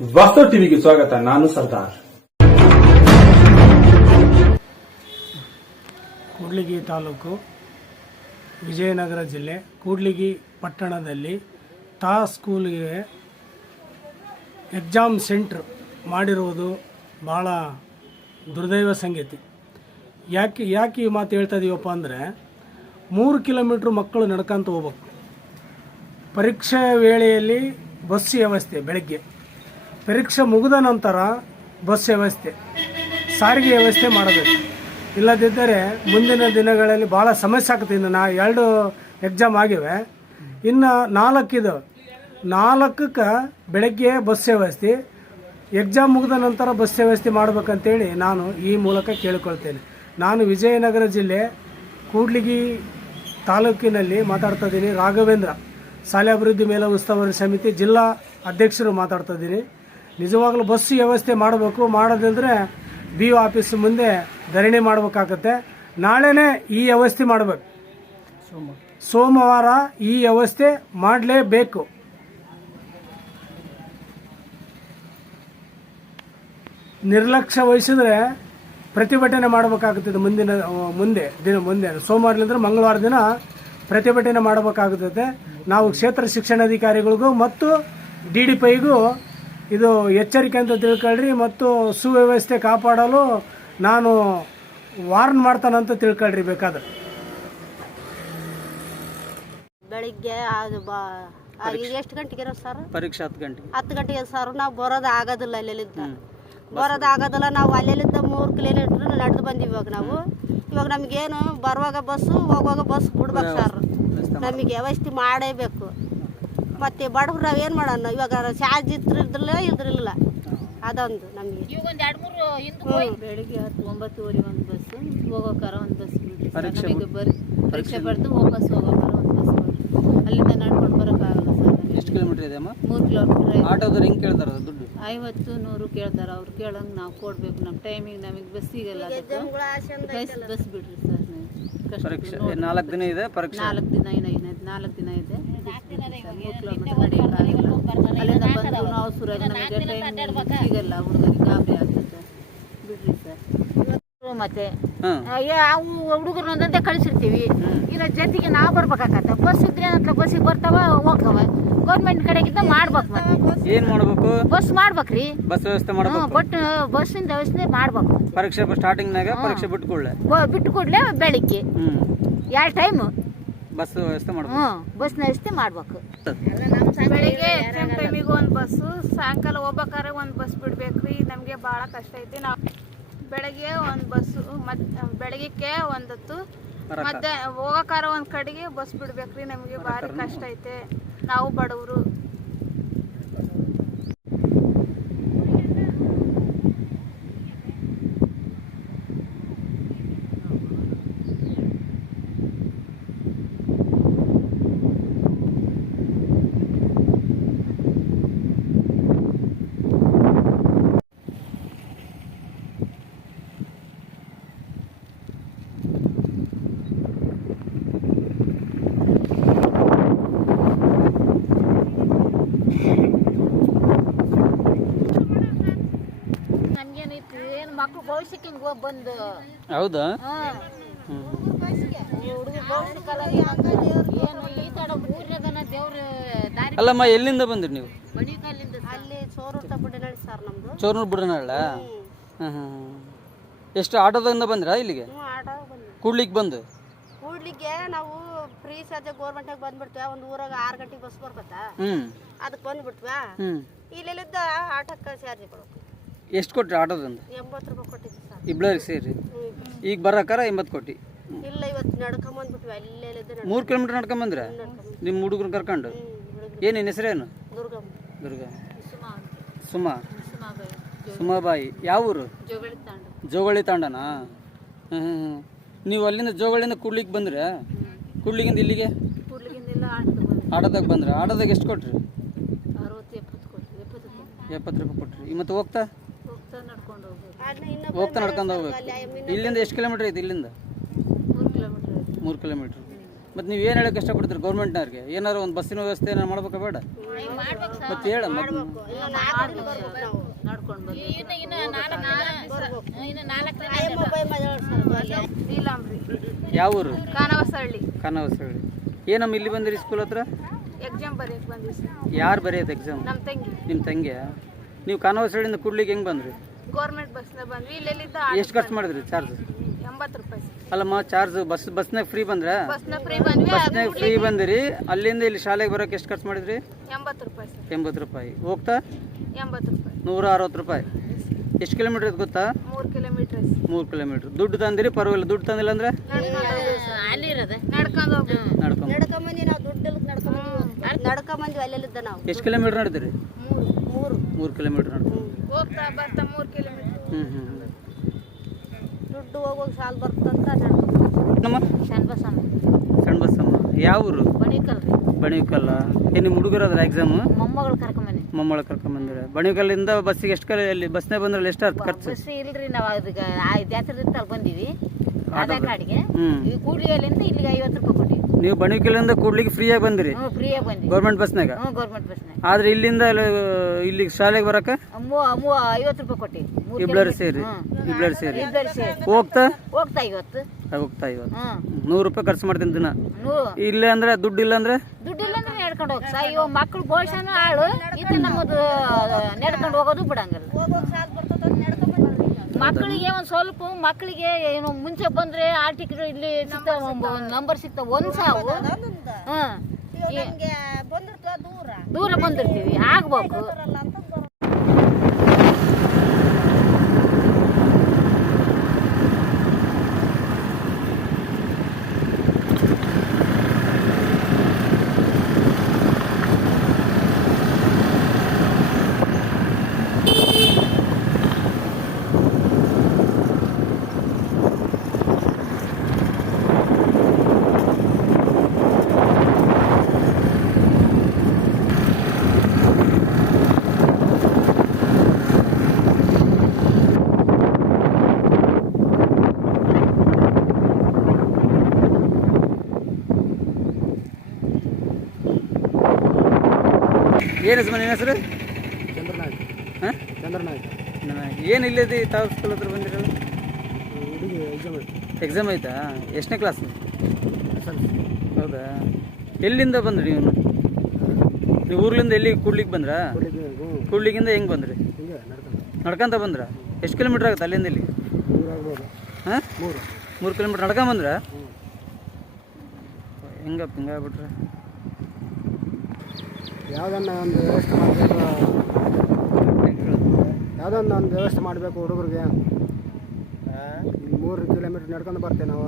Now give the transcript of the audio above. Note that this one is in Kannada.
ವಾಸ್ತವ ಟಿವಿಗೆ ಸ್ವಾಗತ. ನಾನು ಸರ್ದಾರ್. ಕೂಡ್ಲಿಗಿ ತಾಲೂಕು, ವಿಜಯನಗರ ಜಿಲ್ಲೆ, ಕೂಡ್ಲಿಗಿ ಪಟ್ಟಣದಲ್ಲಿ ತಾ ಸ್ಕೂಲಿಗೆ ಎಕ್ಸಾಮ್ ಸೆಂಟ್ರ್ ಮಾಡಿರುವುದು ಭಾಳ ದುರ್ದೈವ ಸಂಗತಿ. ಯಾಕೆ ಈ ಮಾತು ಹೇಳ್ತಾ ಇದೀವಪ್ಪ ಅಂದರೆ, 3 ಕಿಲೋಮೀಟ್ರ್ ಮಕ್ಕಳು ನಡ್ಕೊಂತ ಹೋಗ್ಬೇಕು. ಪರೀಕ್ಷೆ ವೇಳೆಯಲ್ಲಿ ಬಸ್ ವ್ಯವಸ್ಥೆ, ಬೆಳಗ್ಗೆ ಪರೀಕ್ಷೆ ಮುಗಿದ ನಂತರ ಬಸ್ ವ್ಯವಸ್ಥೆ, ಸಾರಿಗೆ ವ್ಯವಸ್ಥೆ ಮಾಡಬೇಕು. ಇಲ್ಲದಿದ್ದರೆ ಮುಂದಿನ ದಿನಗಳಲ್ಲಿ ಭಾಳ ಸಮಸ್ಯೆ ಆಗ್ತದೆ. ಇನ್ನು 2 ಎಕ್ಸಾಮ್ ಆಗಿವೆ, ಇನ್ನು 4 ಇದಾವೆ. 4ಕ್ಕೆ ಬೆಳಗ್ಗೆ ಬಸ್ ವ್ಯವಸ್ಥೆ, ಎಕ್ಸಾಮ್ ಮುಗಿದ ನಂತರ ಬಸ್ ವ್ಯವಸ್ಥೆ ಮಾಡಬೇಕಂತೇಳಿ ನಾನು ಈ ಮೂಲಕ ಕೇಳಿಕೊಳ್ತೇನೆ. ನಾನು ವಿಜಯನಗರ ಜಿಲ್ಲೆ ಕೂಡ್ಲಿಗಿ ತಾಲೂಕಿನಲ್ಲಿ ಮಾತಾಡ್ತಾ ಇದ್ದೀನಿ. ರಾಘವೇಂದ್ರ, ಶಾಲೆ ಅಭಿವೃದ್ಧಿ ಮೇಲೆ ಉಸ್ತುವಾರಿ ಸಮಿತಿ ಜಿಲ್ಲಾ ಅಧ್ಯಕ್ಷರು ಮಾತಾಡ್ತಾ ಇದ್ದೀನಿ. ನಿಜವಾಗ್ಲೂ ಬಸ್ ವ್ಯವಸ್ಥೆ ಮಾಡಬೇಕು. ಮಾಡೋದಿಲ್ಲದ್ರೆ BO ಆಫೀಸ್ ಮುಂದೆ ಧರಣಿ ಮಾಡಬೇಕಾಗತ್ತೆ. ನಾಳೆನೇ ಈ ವ್ಯವಸ್ಥೆ ಮಾಡಬೇಕು. ಸೋಮವಾರ ಈ ವ್ಯವಸ್ಥೆ ಮಾಡಲೇಬೇಕು. ನಿರ್ಲಕ್ಷ್ಯ ವಹಿಸಿದ್ರೆ ಪ್ರತಿಭಟನೆ ಮಾಡಬೇಕಾಗುತ್ತದೆ. ಮುಂದೆ ಸೋಮವಾರಲಿಂದ ಮಂಗಳವಾರ ದಿನ ಪ್ರತಿಭಟನೆ ಮಾಡಬೇಕಾಗುತ್ತದೆ. ನಾವು ಕ್ಷೇತ್ರ ಶಿಕ್ಷಣಾಧಿಕಾರಿಗಳಿಗೂ ಮತ್ತು DDPIಗೂ ಇದು ಎಚ್ಚರಿಕೆ ಅಂತ ತಿಳ್ಕೊಳ್ರಿ. ಮತ್ತು ಸುವ್ಯವಸ್ಥೆ ಕಾಪಾಡಲು ನಾನು ವಾರ್ನ್ ಮಾಡ್ತಾನಂತ ತಿಳ್ಕೊಳ್ರಿ ಬೇಕಾದ್ರೆ. ಬೆಳಿಗ್ಗೆ ಎಷ್ಟು ಗಂಟೆಗೆ ಇರೋ ಸರ್? ಪರೀಕ್ಷೆ 10 ಗಂಟೆಗೆ ಸರ್. ನಾವು ಬರೋದು ಆಗೋದಿಲ್ಲ, ಬರೋದಾಗೋದಿಲ್ಲ. ನಾವು ಅಲ್ಲೆಲ್ಲಿದ್ದ 3 ಕಿಲೋಮೀಟ್ರ್ ನಡೆದು ಬಂದೀವಿ. ಇವಾಗ ನಮಗೇನು ಬರುವಾಗ ಬಸ್ಸು, ಹೋಗುವಾಗ ಬಸ್ ಬಿಡ್ಬೇಕು ಸರ್. ನಮಗೆ ವ್ಯವಸ್ಥೆ ಮಾಡೇಬೇಕು. ಮತ್ತು ಬಡವ್ರು ನಾವು ಏನು ಮಾಡೋಣ? ಇವಾಗ ಚಾರ್ಜ್ ಇದ್ರಿಲ್ಲ ಅದೊಂದು ನಮಗೆ. ಬೆಳಿಗ್ಗೆ 9:30 ಒಂದು ಬಸ್, ಹೋಗೋಕಾರ ಒಂದು ಬಸ್ ಬಿಡ್ರಿ. ಪರೀಕ್ಷೆ ಬರ್ದು ವಾಪಸ್ ಹೋಗೋಕಾರ ಒಂದು ಬಸ್ ಬಿಡ್ರಿ. ಅಲ್ಲಿಂದ ನಡ್ಕೊಂಡು ಬರೋಕ್ಕಾಗಲ್ಲ ಸರ್. ಎಷ್ಟು ಕಿಲೋಮೀಟರ್ ಇದೆ ಅಮ್ಮ? 3 ಕಿಲೋಮೀಟರ್. ಆಟೋದವ್ರು ಹೆಂಗೆ ಕೇಳ್ತಾರ ದುಡ್ಡು? 50, 100 ಕೇಳ್ತಾರೆ. ಅವ್ರು ಕೇಳಂಗೆ ನಾವು ಕೊಡಬೇಕು. ನಮ್ಮ ಟೈಮಿಗೆ ನಮಗೆ ಬಸ್ ಸಿಗಲ್ಲ. ಬಸ್ ಬಿಡ್ರಿ ಸರ್. ಪರೀಕ್ಷೆ 4 ದಿನ ಇದೆ. ಪರೀಕ್ಷೆ 4 ದಿನ ಇದೆ. 3 ಕಿಲೋಮೀಟರ್ ನಡೆಯೋಕ್ಕಾಗಲ್ಲ. ಅಲ್ಲಿಂದ ಬಂದು ನಾವು ಸುರಾಜ್, ನಮಗೆ ಟೈಮ್ ಸಿಗಲ್ಲ. ಹುಡುಗರಿಗೆ ಗಾಬರಿ ಆಗ್ತದೆ. ಬಿಡ್ರಿ ಸರ್. ಮತ್ತೆ ಅವು ಹುಡುಗರು ಒಂದಂತೆ ಕಳಿಸಿರ್ತೀವಿ. ಇನ್ನು ಜೊತೆಗೆ ನಾವು ಬರ್ಬೇಕಾಗತ್ತೆ. ಬಸ್ ಇದ್ರೆ ಅಂತ ಬಸ್ಸಿಗೆ ಬರ್ತಾವ, ಹೋಗ್ತಾವ. ಗೌರ್ಮೆಂಟ್ ಕಡೆಗಿಂದ ಮಾಡ್ಬೇಕು. ಮತ್ತೆ ಏನ್ ಮಾಡ್ಬೇಕು? ಬಸ್ ಮಾಡ್ಬೇಕ್ರಿ. ಬಸ್ ವ್ಯವಸ್ಥೆ ಮಾಡ್ಬೇಕು. ಬಟ್ ಬಸ್ಸಿನ ವ್ಯವಸ್ಥೆ ಮಾಡ್ಬೇಕು. ಪರೀಕ್ಷೆ ಸ್ಟಾರ್ಟಿಂಗ್ನಾಗ ಪರೀಕ್ಷೆ ಬಿಟ್ಟು ಕೂಡಲೇ ಬೆಳಿಗ್ಗೆ 2 ಟೈಮ್ ಬಸ್ ವ್ಯವಸ್ಥೆ ಮಾಡ್ಬೇಕು. ಬಸ್ನ ವ್ಯವಸ್ಥೆ ಮಾಡ್ಬೇಕು. ಬೆಳಿಗ್ಗೆ ಎಕ್ಸಾಮ್ ಟೈಮಿಗೆ ಒಂದು ಬಸ್ಸು, ಸಾಯಂಕಾಲ ಹೋಗ್ಬೇಕಾದ್ರೆ ಒಂದು ಬಸ್ ಬಿಡ್ಬೇಕ್ರಿ. ನಮಗೆ ಭಾಳ ಕಷ್ಟ ಐತಿ. ನಾವು ಬೆಳಗ್ಗೆ ಒಂದು ಬಸ್ಸು, ಬೆಳಗ್ಗೆ ಒಂದತ್ತು, ಮತ್ತೆ ಹೋಗೋಕಾರ ಒಂದು ಕಡೆಗೆ ಬಸ್ ಬಿಡ್ಬೇಕ್ರಿ. ನಮಗೆ ಭಾರಿ ಕಷ್ಟ ಐತೆ. ನಾವು ಬಡವರು. ಮಕ್ಕಳು ಭವಿಷ್ಯಕ್ಕೆ ಬಂದು ಹೌದಾ? ಅಲ್ಲಮ್ಮ, ಎಲ್ಲಿಂದ ಬಂದ್ರಿ ನೀವು? ಅಲ್ಲಿ ಚೋರ್ನೂರು ಬುಡನಹಳ್ಳ. ಎಷ್ಟು ಆಟೋದಿಂದ ಬಂದ್ರಾ ಇಲ್ಲಿಗೆ? ಕೂಡ್ಲಿಕ್ಕೆ ಬಂದು ಕೂಡ್ಲಿಕ್ಕೆ ನಾವು ಫ್ರೀ ಚಾರ್ಜ್ ಗೌರ್ಮೆಂಟ್ ಬಂದ್ಬಿಡ್ತೀವ. ಒಂದು ಊರಾಗ 6 ಗಂಟೆಗೆ ಬಸ್ ಬರ್ಬತ್ತಾ, ಅದಕ್ಕೆ ಬಂದ್ಬಿಡ್ತೀವ. ಇಲ್ಲಿದ್ದ ಆಟೋಕ್ಕೆ ಚಾರ್ಜ್ ಕೊಡ್ಬೇಕು. ಎಷ್ಟು ಕೊಟ್ರಿ ಆಟೋದಿಂದ? 80 ರೂಪಾಯಿ ಕೊಟ್ಟಿದ್ವಿ ಸರ್, ಇಬ್ಬರಿಗೆ ಸೇರಿ. ಈಗ ಬರಕಾರ 80 ಕೊಟ್ಟು? ಇಲ್ಲ, ಇವತ್ತು ನಡ್ಕೊಂಬಂದ್ಬಿಟ್ವಿ. ಅಲ್ಲೆಲ್ಲಿದ್ದ 3 ಕಿಲೋಮೀಟರ್ ನಡ್ಕೊಂಬಂದ್ರೆ ನಿಮ್ಮ ಹುಡುಗರು ಕರ್ಕೊಂಡು? ಏನೇನು ಹೆಸರೇನು? ದುರ್ಗ, ಸುಮಾಬಾಯಿ. ಯಾವ ಊರು? ಜೋಗಳಿ ತಾಂಡನಾ? ನೀವು ಅಲ್ಲಿಂದ ಜೋಗಳಿಂದ ಕೂಡ್ಲಿಕ್ಕೆ ಬಂದ್ರೆ, ಕೂಡ್ಲಿಗಿಂದ ಇಲ್ಲಿಗೆ ಆಟೋದಾಗ ಬಂದ್ರೆ? ಆಟೋದಾಗ ಎಷ್ಟು ಕೊಟ್ರಿ? 70 ರೂಪಾಯಿ ಕೊಟ್ರಿ. ಮತ್ತೆ ಹೋಗ್ತಾ ನಡ್ಕೊಂಡು ಹೋಗ್ಬೇಕು. ಇಲ್ಲಿಂದ ಎಷ್ಟು ಕಿಲೋಮೀಟರ್ ಐತಿ? ಇಲ್ಲಿಂದ 3 ಕಿಲೋಮೀಟರ್. ಮತ್ತು ನೀವು ಏನು ಹೇಳಕ್ಕೆ ಇಷ್ಟಪಡ್ತೀರಿ ಗೌರ್ಮೆಂಟ್ನವ್ರಿಗೆ? ಏನಾರು ಒಂದು ಬಸ್ಸಿನ ವ್ಯವಸ್ಥೆ ಏನಾರು ಮಾಡ್ಬೇಕಾ ಬೇಡ? ಮತ್ತೆ ಹೇಳ ಮತ್ತೆ ನಡ್ಕೊಂಡು ಬಂದು ನೀಲಾಂಬ್ರಿ ಯಾವ ಊರು? ಕಾನವಸಹಳ್ಳಿ ಖಾನಾವಸಹಳ್ಳಿ. ಏನಮ್ಮ ಇಲ್ಲಿ ಬಂದಿರಿ ಸ್ಕೂಲ್ ಹತ್ರ? ಎಕ್ಸಾಮ್ ಬರೆಯಕ್ಕೆ ಬಂದ್ವಿ ಸರ್. ಯಾರು ಬರೆಯೋದು ಎಕ್ಸಾಮ್? ನಮ್ಮ ತಂಗಿ ನಿಮ್ಮ ತಂಗಿಯ? ನೀವು ಖಾನಾವಸಹಳ್ಳಿಯಿಂದ ಕೂಡ್ಲಿಕ್ಕೆ ಹೆಂಗೆ ಬಂದ್ರಿ? ಗೌರ್ಮೆಂಟ್ ಬಸ್ನ ಬಂದ್ವಿ. ಇಲ್ಲೆಲ್ಲಿದ್ದ ಎಷ್ಟು ಖರ್ಚು ಮಾಡಿದ್ರಿ ಚಾರ್ಜ್? 80 ರೂಪಾಯಿ ಸರ್. ಅಲ್ಲಮ್ಮ ಚಾರ್ಜ್ ಬಸ್ನಾಗ ಫ್ರೀ ಬಂದ್ರ? ಬಸ್ನ ಫ್ರೀ ಬಂದ್ವಿ. ಬಸ್ನಾಗ ಫ್ರೀ ಬಂದಿರಿ, ಅಲ್ಲಿಂದ ಇಲ್ಲಿ ಶಾಲೆಗೆ ಬರೋಕೆ ಎಷ್ಟು ಖರ್ಚು ಮಾಡಿದ್ರಿ? 80 ರೂಪಾಯಿ ಸರ್. 80 ರೂಪಾಯಿ. ಹೋಗ್ತಾ 80 ರೂಪಾಯಿ. 160 ರೂಪಾಯಿ. ಎಷ್ಟು ಕಿಲೋಮೀಟರ್ ಇದು ಗೊತ್ತಾ? 3 ಕಿಲೋಮೀಟರ್ 3 ಕಿಲೋಮೀಟರ್. ದುಡ್ಡು ತಂದಿರಿ ಪರವಾಗಿಲ್ಲ, ದುಡ್ಡು ತಂದಿಲ್ಲ ಅಂದ್ರೆ ನಡ್ಕೊಂಡು ಹೋಗ್ಬೇಕು. ನಡ್ಕೊಂಡು. ನಡ್ಕೊಂಬಂದಿ ನಾವು ದುಡ್ಡು ನಡ್ಕೊಂಬಂದ್ವಿ ಅಲ್ಲೆಲ್ಲಿದ್ದ ನಾವು. ಎಷ್ಟು ಕಿಲೋಮೀಟರ್ ನಡೆದಿರಿ? 3 ಕಿಲೋಮೀಟರ್ ನಡ್ಕೊಂಡು. ಹೋಗ್ತಾ ಬರ್ತಾ 3 ಕಿಲೋಮೀಟರ್. ದುಡ್ಡು ಹೋಗೋಗಿ ಸಾಲ ಬರ್ತಂತ ನಮ್ಮ ಸಣ್ಣ ಬಸಮ್ಮ ಸಣ್ಣ ಬಸ್ಸಮ್ಮ. ಯಾವ ಊರು? ಬಣಿಕಲ್ ರೀ. ಬಣಿಕಲ್ಲ. ಏನು ನಿಮ್ಮ ಹುಡುಗರದ್ರ ಎಕ್ಸಾಮ್? ಮೊಮ್ಮಗಳು ಕರ್ಕೊಂಬನಿ. ಮೊಮ್ಮಳ ಕರ್ಕೊಂಬಂದಿರ. ಬಣಿಕಲ್ಲಿಂದ ಬಸ್ಸಿಗೆ ಎಷ್ಟು ಅಲ್ಲಿ ಬಸ್ನೇ ಬಂದ್ರಲ್ಲಿ ಎಷ್ಟು ಆಯ್ತು ಖರ್ಚು? ಬಸ್ ಇಲ್ರಿ, ನಾವು ಅದಕ್ಕೆ ಜಾತ್ರೆ ಇತ್ತು ಅಲ್ಲಿ ಬಂದೀವಿ ಆಧಾರ್ ಕಾರ್ಡ್ಗೆ. ಹ್ಮ್. ಈ ಕೂಡ್ಲಿಯಲ್ಲಿಂದ ಇಲ್ಲಿಗೆ 50 ರೂಪಾಯಿ ಕೊಟ್ಟಿವಿ. ನೀವು ಬಣಿಕಲ್ಲಿಂದ ಕೂಡ್ಲಿಕ್ಕೆ ಫ್ರೀಯಾಗಿ ಬಂದಿರಿ ಹ್ಞೂ ಫ್ರೀಯಾಗಿ ಬಂದ್ವಿ. ಗೌರ್ಮೆಂಟ್ ಬಸ್ನಾಗ? ಹ್ಞೂ ಗೌರ್ಮೆಂಟ್ ಬಸ್ನಾಗ. ಆದ್ರೆ ಇಲ್ಲಿಂದ ಇಲ್ಲಿಗೆ ಶಾಲೆಗೆ ಬರಕ 50 ರೂಪಾಯಿ ಕೊಟ್ಟಿವಿ. ಇಬ್ಲರು ಸೇರಿ? ಇಬ್ಲರು ಸೇರಿ. ಇಬ್ಬರು ಸೇರಿ ಹೋಗ್ತಾ ಹೋಗ್ತಾ 50. ಹೋಗ್ತಾ ಇವತ್ತು ಹ್ಞೂ 100 ರೂಪಾಯಿ ಖರ್ಚು ಮಾಡ್ತೀನಿ ದಿನ. ನೂ ಇಲ್ಲೇ ಅಂದ್ರೆ ದುಡ್ಡು ಇಲ್ಲ ಅಂದ್ರೆ ದುಡ್ಡಿಲ್ಲ ಅಂದ್ರೆ ನಡ್ಕೊಂಡು ಹೋಗಿ ಸಾ ಇವ ಮಕ್ಳು ಬೋಳ್ಸನು ಆಳು ಇದು ನಮ್ಮದು ನಡ್ಕೊಂಡು ಹೋಗೋದು ಬಿಡಂಗಿಲ್ಲ. ಮಕ್ಕಳಿಗೆ ಒಂದು ಸ್ವಲ್ಪ ಮಕ್ಕಳಿಗೆ ಏನು ಮುಂಚೆ ಬಂದ್ರೆ ಆ ಟಿಕೆಟ್ ಇಲ್ಲಿ ಸಿಗ್ತಾವ, ನಂಬರ್ ಸಿಗ್ತಾವ 1 ಸಾವು. ದೂರ ಬಂದಿರ್ತೀವಿ ಆಗ್ಬೇಕು. ಏನು ಹೆಸರು? ನಿಮ್ಮ ಹೆಸರು? ಚಂದ್ರನಾಯ್ಕ. ಹಾಂ, ಚಂದ್ರನಾಯ್ಕ. ಏನು ಇಲ್ಲದೆ ತಾವು ಸ್ಕೂಲ್ ಹತ್ರ ಬಂದಿರಲ್ಲ? ಹುಡುಗಿ ಎಕ್ಸಾಮ್ ಐತೆ. ಎಕ್ಸಾಮ್ ಆಯ್ತಾ? ಎಷ್ಟನೇ ಕ್ಲಾಸ್? ಹೌದಾ? ಎಲ್ಲಿಂದ ಬಂದ್ರಿ ನೀವು? ನೀವು ಊರ್ಲಿಂದ ಎಲ್ಲಿ ಕೂಡ್ಲಿಕ್ಕೆ ಬಂದ್ರಾ? ಕೂಡ್ಲಿಗಿಂದ ಹೆಂಗೆ ಬಂದ್ರಿ? ನಡ್ಕೊಂತ ಬಂದ್ರ? ಎಷ್ಟು ಕಿಲೋಮೀಟ್ರ್ ಆಗುತ್ತೆ ಅಲ್ಲಿಂದ ಇಲ್ಲಿ? ಹಾಂ, 3 ಕಿಲೋಮೀಟ್ರ್ ನಡ್ಕೊಂಡ್ ಬಂದ್ರ? ಹೆಂಗಪ್ಪ ಹಿಂಗಾಗ್ಬಿಟ್ರೆ? ಯಾವುದನ್ನ ಒಂದು ವ್ಯವಸ್ಥೆ ಮಾಡಬೇಕು, ಯಾವುದನ್ನ ಒಂದು ವ್ಯವಸ್ಥೆ ಮಾಡಬೇಕು ಹುಡುಗರಿಗೆ. 3 ಕಿಲೋಮೀಟ್ರ್ ನಡ್ಕೊಂಡು ಬರ್ತೇವೆ ನಾವು.